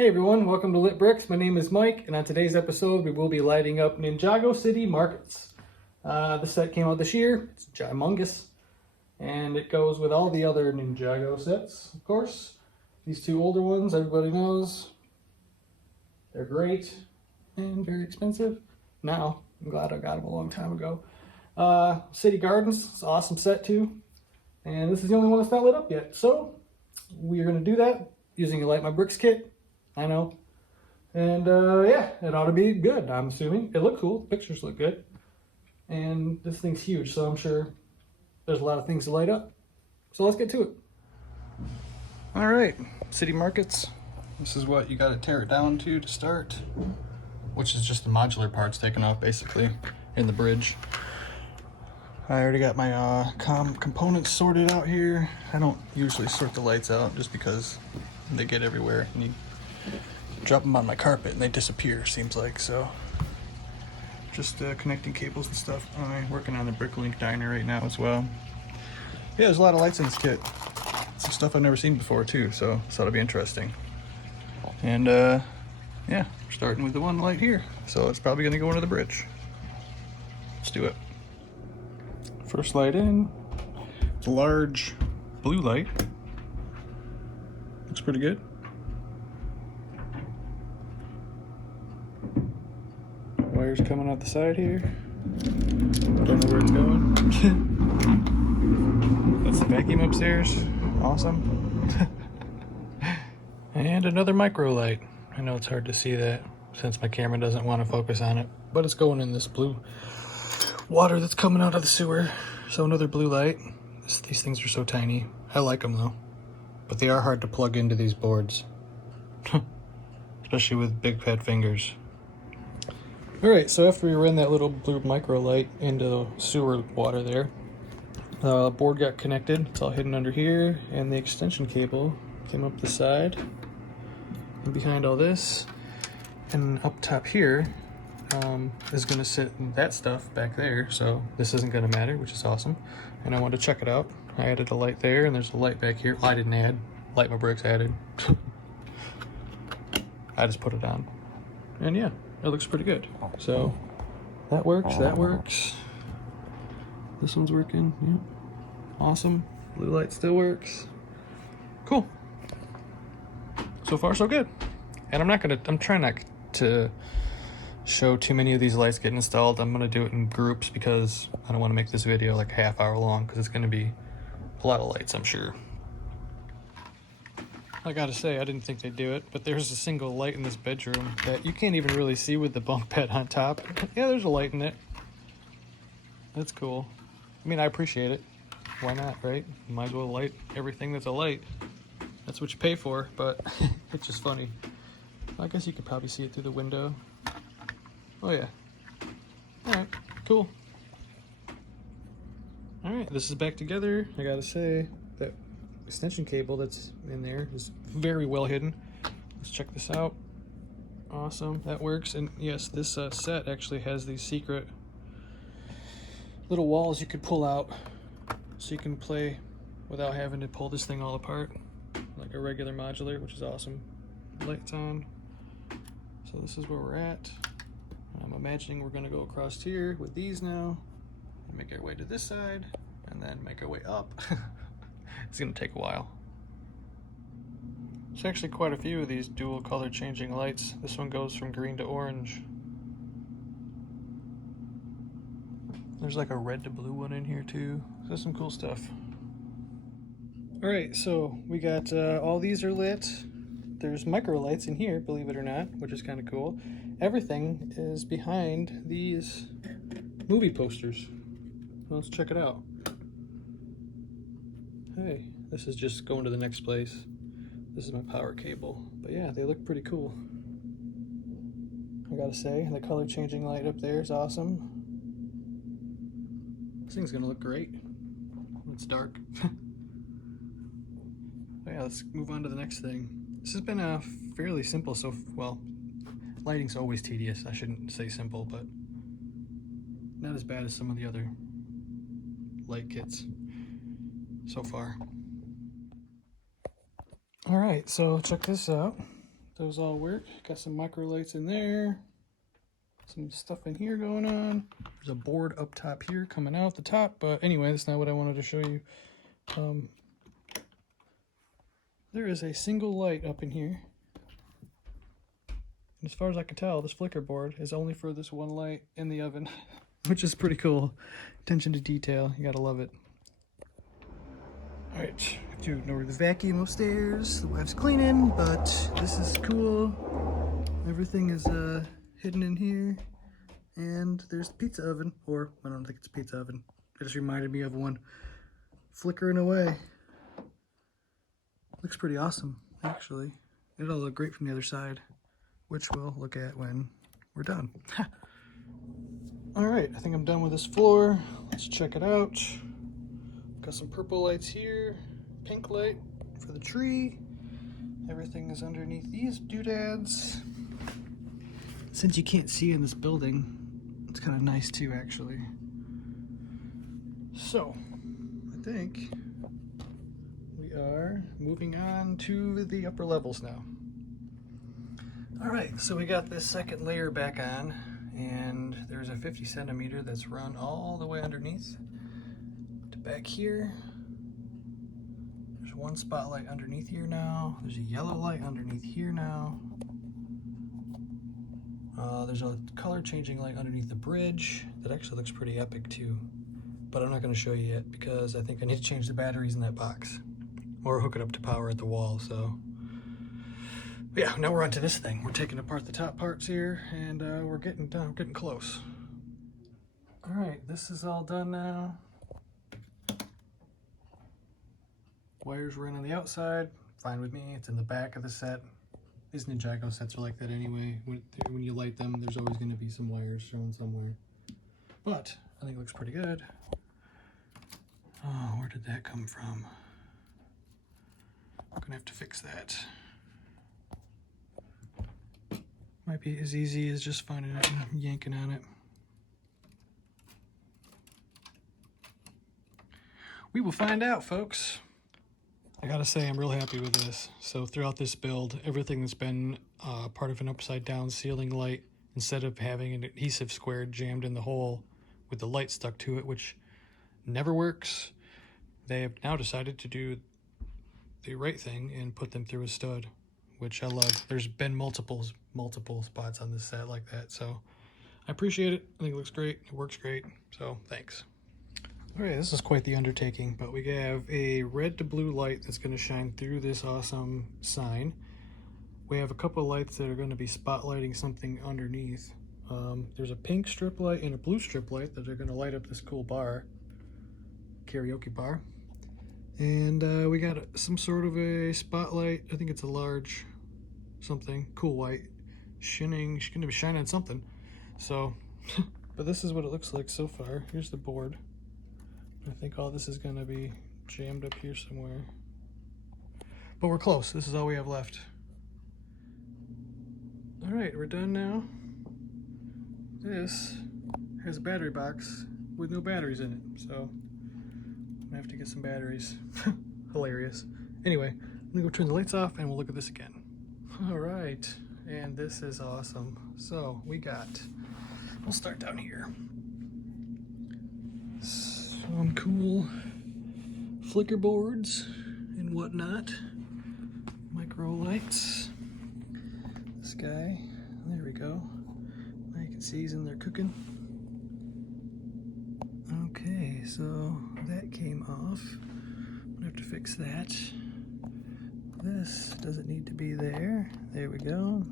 Hey everyone, welcome to Lit Bricks. My name is Mike, and on today's episode we will be lighting up Ninjago City Markets. The set came out this year. It's humongous, and it goes with all the other Ninjago sets, of course. These two older ones, everybody knows. They're great and very expensive. Now, I'm glad I got them a long time ago. City Gardens, it's an awesome set too. And this is the only one that's not lit up yet. So, we are going to do that using a Light My Bricks kit. I know. And yeah, it ought to be good, I'm assuming. It looked cool. Pictures look good. And this thing's huge, so I'm sure there's a lot of things to light up. So let's get to it. All right, City Markets. This is what you got to tear it down to start, which is just the modular parts taken off basically in the bridge. I already got my components sorted out here. I don't usually sort the lights out just because they get everywhere and you drop them on my carpet and they disappear, seems like. So just connecting cables and stuff. I'm working on the Bricklink diner right now as well. Yeah, there's a lot of lights in this kit. Some stuff I've never seen before too, so this ought to be interesting. And yeah, we're starting with the one light here, so it's probably going to go into the bridge. Let's do it. First light in, it's a large blue light. Looks pretty good. Wires coming out the side here. Don't know where it's going. That's the vacuum upstairs. Awesome. And another micro light. I know it's hard to see that since my camera doesn't want to focus on it, but it's going in this blue water that's coming out of the sewer. So another blue light. These things are so tiny. I like them though, but they are hard to plug into these boards, especially with big fat fingers. Alright, so after we ran that little blue micro light into the sewer water there, the board got connected. It's all hidden under here, and the extension cable came up the side and behind all this, and up top here is going to sit that stuff back there, so this isn't going to matter, which is awesome. And I wanted to check it out. I added a light there, and there's a light back here. I didn't add. Light My Bricks added. I just put it on. And yeah, it looks pretty good. So that works, that works. This one's working, yeah. Awesome. Blue light still works. Cool. So far so good. And I'm trying not to show too many of these lights getting installed. I'm gonna do it in groups because I don't want to make this video like a half hour long, because it's gonna be a lot of lights, I'm sure. I gotta say, I didn't think they'd do it, but there's a single light in this bedroom that you can't even really see with the bunk bed on top. Yeah, there's a light in it. That's cool. I mean, I appreciate it. Why not, right? You might as well light everything that's a light. That's what you pay for, but it's just funny. I guess you could probably see it through the window. Oh yeah. Alright, cool. Alright, this is back together. I gotta say, that extension cable that's in there is very well hidden. Let's check this out. Awesome, that works. And yes, this set actually has these secret little walls you could pull out so you can play without having to pull this thing all apart like a regular modular, which is awesome. Lights on. So this is where we're at. I'm imagining we're going to go across here with these now and make our way to this side and then make our way up. It's going to take a while. There's actually quite a few of these dual color changing lights. This one goes from green to orange. There's like a red to blue one in here too. There's some cool stuff. Alright, so we got all these are lit. There's micro lights in here, believe it or not, which is kind of cool. Everything is behind these movie posters. Let's check it out. Hey, this is just going to the next place. This is my power cable. But yeah, they look pretty cool. I gotta say, the color changing light up there is awesome. This thing's gonna look great. It's dark. But yeah, let's move on to the next thing. This has been a fairly simple, well, lighting's always tedious. I shouldn't say simple, but not as bad as some of the other light kits so far. All right, so check this out. those all work. Got some micro lights in there. Some stuff in here going on. There's a board up top here coming out the top, but anyway, that's not what I wanted to show you. There is a single light up in here. And as far as I can tell, this flicker board is only for this one light in the oven, which is pretty cool. Attention to detail, you gotta love it. All right, I have to ignore the vacuum upstairs. The wife's cleaning, but this is cool. Everything is hidden in here. And there's the pizza oven, or I don't think it's a pizza oven. It just reminded me of one flickering away. Looks pretty awesome, actually. It'll look great from the other side, which we'll look at when we're done. All right, I think I'm done with this floor. Let's check it out. Got some purple lights here, pink light for the tree. Everything is underneath these doodads. Since you can't see in this building, it's kind of nice too, actually. So, I think we are moving on to the upper levels now. All right, so we got this second layer back on, and there's a 50 centimeter that's run all the way underneath to back here. There's one spotlight underneath here now. There's a yellow light underneath here now. There's a color changing light underneath the bridge that actually looks pretty epic too, but I'm not going to show you yet because I think I need to change the batteries in that box or hook it up to power at the wall. So yeah, now we're on to this thing. We're taking apart the top parts here, and we're getting done. We're getting close. All right, this is all done now. Wires run on the outside, fine with me. It's in the back of the set. These Ninjago sets are like that anyway. When you light them, there's always going to be some wires shown somewhere. But I think it looks pretty good. Oh, where did that come from? I'm gonna have to fix that. Might be as easy as just finding it and yanking on it. We will find out, folks. I gotta say, I'm real happy with this. So throughout this build, everything that's been part of an upside down ceiling light, instead of having an adhesive square jammed in the hole with the light stuck to it, which never works, they have now decided to do the right thing and put them through a stud, which I love. There's been multiple spots on this set like that, so I appreciate it. I think it looks great. It works great, so thanks. All right, this is quite the undertaking, but we have a red to blue light that's going to shine through this awesome sign. We have a couple of lights that are going to be spotlighting something underneath. There's a pink strip light and a blue strip light that are going to light up this cool bar, karaoke bar. And we got some sort of a spotlight. I think it's a large something, cool white, shining. She's going to be shining on something. So, but this is what it looks like so far. Here's the board. I think all this is going to be jammed up here somewhere. But we're close. This is all we have left. All right, we're done now. This has a battery box with no batteries in it, so I have to get some batteries. Hilarious. Anyway, I'm gonna go turn the lights off and we'll look at this again. All right, and this is awesome. So we'll start down here. Some cool flicker boards and whatnot. Micro lights. This guy, there we go. Now you can see he's in there cooking. Okay, so that came off. I'm gonna have to fix that. This doesn't need to be there. There we go.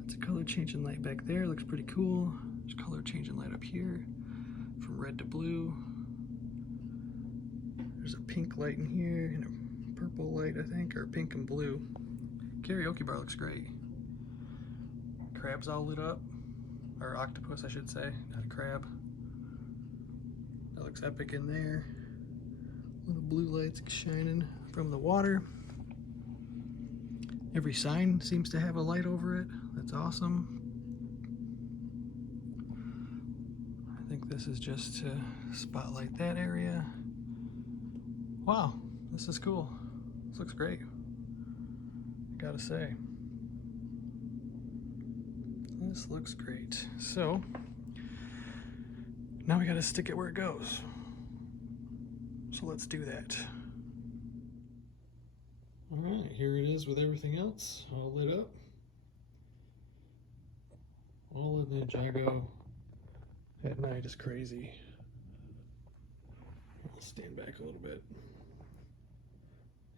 That's a color changing light back there. Looks pretty cool. There's a color changing light up here from red to blue. There's a pink light in here and a purple light, I think, or pink and blue. Karaoke bar looks great. Crab's all lit up, or octopus, I should say, not a crab. That looks epic in there. Little blue lights shining from the water. Every sign seems to have a light over it. That's awesome. I think this is just to spotlight that area. Wow, this is cool. This looks great, I gotta say. This looks great. So now we got to stick it where it goes. So let's do that. All right, here it is with everything else all lit up. All of Ninjago at night is crazy. I'll stand back a little bit.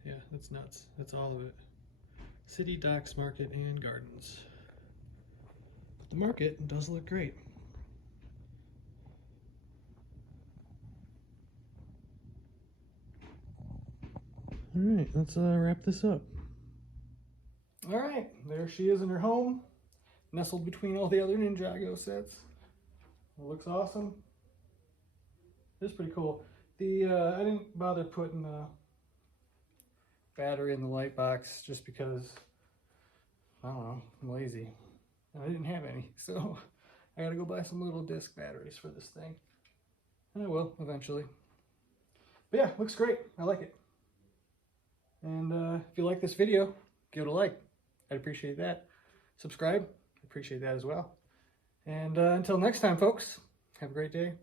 Yeah, that's nuts. That's all of it. City, docks, market, and gardens. But the market does look great. All right, let's wrap this up. All right, there she is in her home, nestled between all the other Ninjago sets. It looks awesome. It's pretty cool. I didn't bother putting a battery in the light box just because, I don't know, I'm lazy. And I didn't have any, so I gotta go buy some little disc batteries for this thing. And I will, eventually. But yeah, looks great. I like it. And if you like this video, give it a like. I'd appreciate that. Subscribe. I appreciate that as well. And until next time, folks, have a great day.